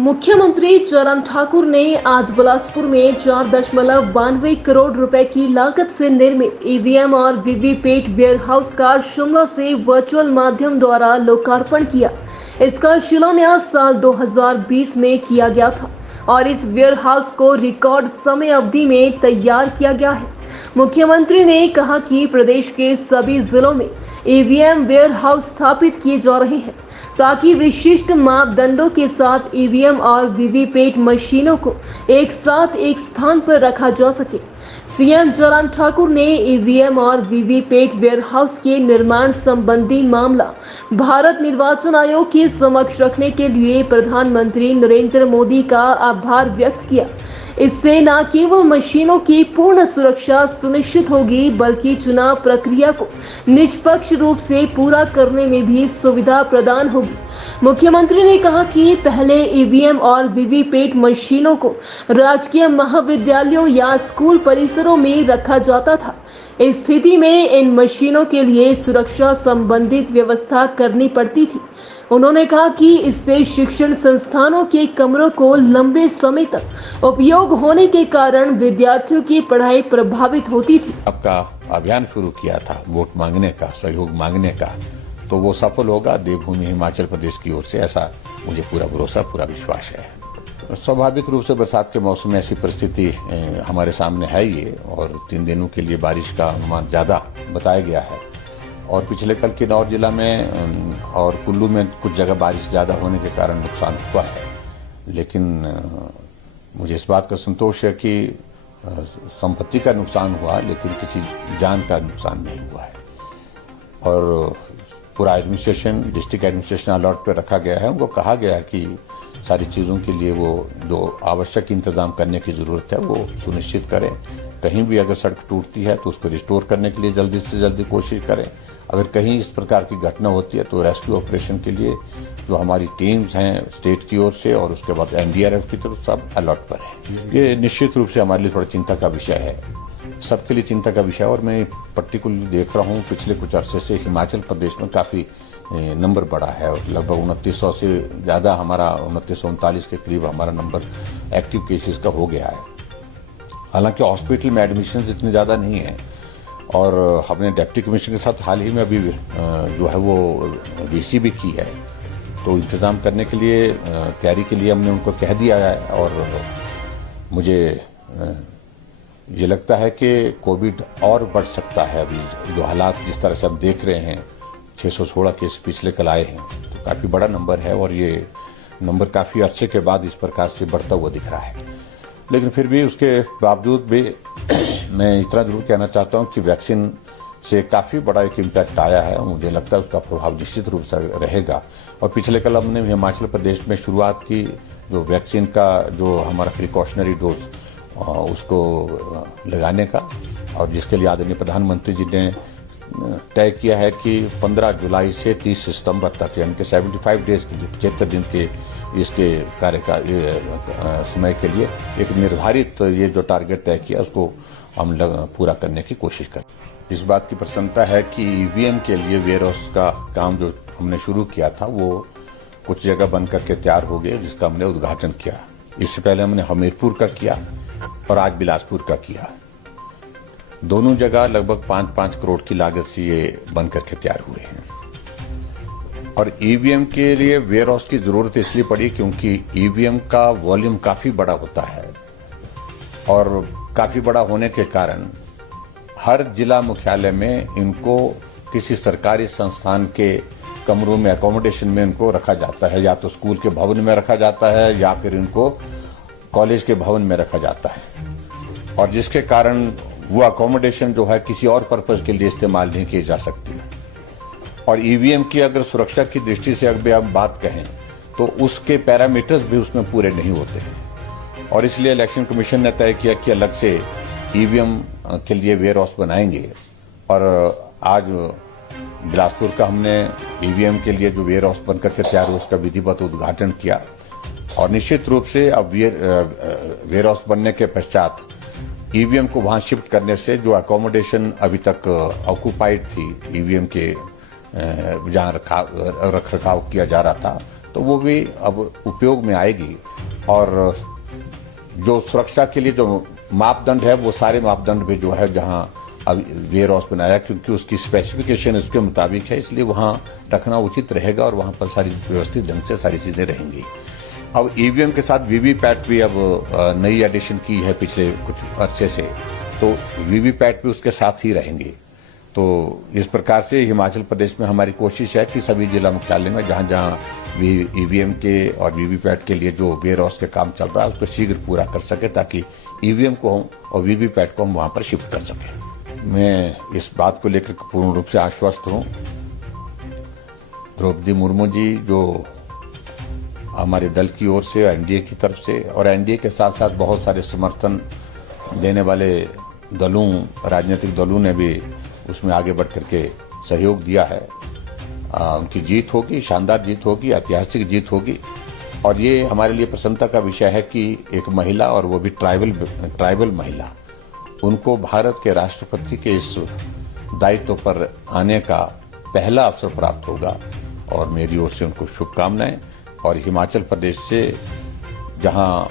मुख्यमंत्री जयराम ठाकुर ने आज बिलासपुर में 4.92 करोड़ रुपए की लागत से निर्मित ईवीएम और वीवीपैट वेयरहाउस का शिमला से वर्चुअल माध्यम द्वारा लोकार्पण किया। इसका शिलान्यास साल 2020 में किया गया था और इस वेयरहाउस को रिकॉर्ड समय अवधि में तैयार किया गया है। मुख्यमंत्री ने कहा कि प्रदेश के सभी जिलों में ईवीएम वेयरहाउस स्थापित किए जा रहे हैं ताकि विशिष्ट मापदंडों के साथ ईवीएम और वीवीपैट मशीनों को एक साथ एक स्थान पर रखा जा सके। सीएम जयराम ठाकुर ने ईवीएम और वीवीपैट वेयरहाउस के निर्माण संबंधी मामला भारत निर्वाचन आयोग के समक्ष रखने के लिए प्रधानमंत्री नरेंद्र मोदी का आभार व्यक्त किया। इससे न केवल मशीनों की पूर्ण सुरक्षा सुनिश्चित होगी बल्कि चुनाव प्रक्रिया को निष्पक्ष रूप से पूरा करने में भी सुविधा प्रदान होगी। मुख्यमंत्री ने कहा कि पहले ईवीएम और वीवीपैट मशीनों को राजकीय महाविद्यालयों या स्कूल परिसरों में रखा जाता था। इस स्थिति में इन मशीनों के लिए सुरक्षा संबंधित व्यवस्था करनी पड़ती थी। उन्होंने कहा कि इससे शिक्षण संस्थानों के कमरों को लंबे समय तक उपयोग होने के कारण विद्यार्थियों की पढ़ाई प्रभावित होती थी। आपका अभियान शुरू किया था वोट मांगने का, सहयोग मांगने का, तो वो सफल होगा देवभूमि हिमाचल प्रदेश की ओर से, ऐसा मुझे पूरा भरोसा, पूरा विश्वास है। स्वाभाविक रूप से बरसात के मौसम में ऐसी परिस्थिति हमारे सामने है ये, और 3 दिनों के लिए बारिश का अनुमान ज्यादा बताया गया है। और पिछले कल किन्नौर जिला में और कुल्लू में कुछ जगह बारिश ज्यादा होने के कारण नुकसान हुआ है, लेकिन मुझे इस बात का संतोष है कि संपत्ति का नुकसान हुआ लेकिन किसी जान का नुकसान नहीं हुआ है। और पूरा एडमिनिस्ट्रेशन, डिस्ट्रिक्ट एडमिनिस्ट्रेशन अलर्ट पर रखा गया है। उनको कहा गया है कि सारी चीज़ों के लिए वो जो आवश्यक इंतजाम करने की ज़रूरत है वो सुनिश्चित करें। कहीं भी अगर सड़क टूटती है तो उसको रिस्टोर करने के लिए जल्दी से जल्दी कोशिश करें। अगर कहीं इस प्रकार की घटना होती है तो रेस्क्यू ऑपरेशन के लिए जो हमारी टीम्स हैं स्टेट की ओर से और उसके बाद एनडीआरएफ की तरफ सब अलर्ट पर है। ये निश्चित रूप से हमारे लिए थोड़ा चिंता का विषय है, सबके लिए चिंता का विषय। और मैं पर्टिकुलरली देख रहा हूँ पिछले कुछ अरसे से हिमाचल प्रदेश में काफ़ी नंबर बढ़ा है और लगभग 2900 से ज़्यादा, हमारा 2939 के करीब हमारा नंबर एक्टिव केसेस का हो गया है। हालांकि हॉस्पिटल में एडमिशन इतने ज़्यादा नहीं है। और हमने डिप्टी कमिश्नर के साथ हाल ही में अभी जो है वो वीसी भी की है, तो इंतज़ाम करने के लिए, तैयारी के लिए हमने उनको कह दिया है। और मुझे ये लगता है कि कोविड और बढ़ सकता है। अभी जो हालात जिस तरह से हम देख रहे हैं, 616 केस पिछले कल आए हैं, तो काफ़ी बड़ा नंबर है और ये नंबर काफ़ी अर्से के बाद इस प्रकार से बढ़ता हुआ दिख रहा है। लेकिन फिर भी उसके बावजूद भी मैं इतना जरूर कहना चाहता हूं कि वैक्सीन से काफ़ी बड़ा एक इम्पैक्ट आया है। मुझे लगता है उसका प्रभाव निश्चित रूप से रहेगा। और पिछले कल हमने हिमाचल प्रदेश में शुरुआत की जो वैक्सीन का जो हमारा प्रिकॉशनरी डोज उसको लगाने का, और जिसके लिए आदरणीय प्रधानमंत्री जी ने तय किया है कि 15 जुलाई से 30 सितंबर तक, यानी कि 75 डेज के लिए, 75 दिन के इसके कार्य का समय के लिए एक निर्धारित ये जो टारगेट तय किया उसको हम पूरा करने की कोशिश करें। इस बात की प्रसन्नता है कि ईवीएम के लिए वेयरहाउस का काम जो हमने शुरू किया था वो कुछ जगह बन करके तैयार हो गए, जिसका हमने उद्घाटन किया। इससे पहले हमने हमीरपुर का किया और आज बिलासपुर का किया। दोनों जगह लगभग 5-5 करोड़ की लागत से ये बन करके तैयार हुए हैं। और ईवीएम के लिए वेयरहाउस की जरूरत इसलिए पड़ी क्योंकि ईवीएम का वॉल्यूम काफी बड़ा होता है और काफी बड़ा होने के कारण हर जिला मुख्यालय में इनको किसी सरकारी संस्थान के कमरों में, अकोमोडेशन में इनको रखा जाता है। या तो स्कूल के भवन में रखा जाता है या फिर इनको कॉलेज के भवन में रखा जाता है, और जिसके कारण वो अकोमोडेशन जो है किसी और पर्पज के लिए इस्तेमाल नहीं की जा सकती। और ईवीएम की अगर सुरक्षा की दृष्टि से अगर हम बात कहें तो उसके पैरामीटर्स भी उसमें पूरे नहीं होते हैं, और इसलिए इलेक्शन कमीशन ने तय किया कि अलग से ईवीएम के लिए वेयरहाउस बनाएंगे। और आज बिलासपुर का हमने ईवीएम के लिए जो वेयरहाउस बनकर के तैयार हुआ उसका विधिवत उद्घाटन किया। और निश्चित रूप से अब वेयरहाउस बनने के पश्चात ईवीएम को वहां शिफ्ट करने से जो अकोमोडेशन अभी तक ऑक्यूपाइड थी ईवीएम के जहां रख रखाव किया जा रहा था, तो वो भी अब उपयोग में आएगी। और जो सुरक्षा के लिए जो मापदंड है वो सारे मापदंड भी जो है जहां अब वेयर हाउस बनाया क्योंकि उसकी स्पेसिफिकेशन उसके मुताबिक है, इसलिए वहां रखना उचित रहेगा और वहां पर सारी व्यवस्थित ढंग से सारी चीजें रहेंगी। अब ईवीएम के साथ वीवीपैट भी अब नई एडिशन की है पिछले कुछ अर्से से, तो वीवीपैट भी उसके साथ ही रहेंगे। तो इस प्रकार से हिमाचल प्रदेश में हमारी कोशिश है कि सभी जिला मुख्यालय में जहां जहां ईवीएम के और वीवीपैट के लिए जो वेयर हाउस के काम चल रहा है उसको शीघ्र पूरा कर सके ताकि ईवीएम को और वीवीपैट को हम वहां पर शिफ्ट कर सकें। मैं इस बात को लेकर पूर्ण रूप से आश्वस्त हूं। द्रौपदी मुर्मू जी जो हमारे दल की ओर से एनडीए की तरफ से और एनडीए के साथ साथ बहुत सारे समर्थन देने वाले दलों राजनीतिक दलों ने भी उसमें आगे बढ़ करके सहयोग दिया है। उनकी जीत होगी, शानदार जीत होगी, ऐतिहासिक जीत होगी और ये हमारे लिए प्रसन्नता का विषय है कि एक महिला और वो भी ट्राइबल महिला, उनको भारत के राष्ट्रपति के इस दायित्व पर आने का पहला अवसर प्राप्त होगा और मेरी ओर से उनको शुभकामनाएं। और हिमाचल प्रदेश से जहां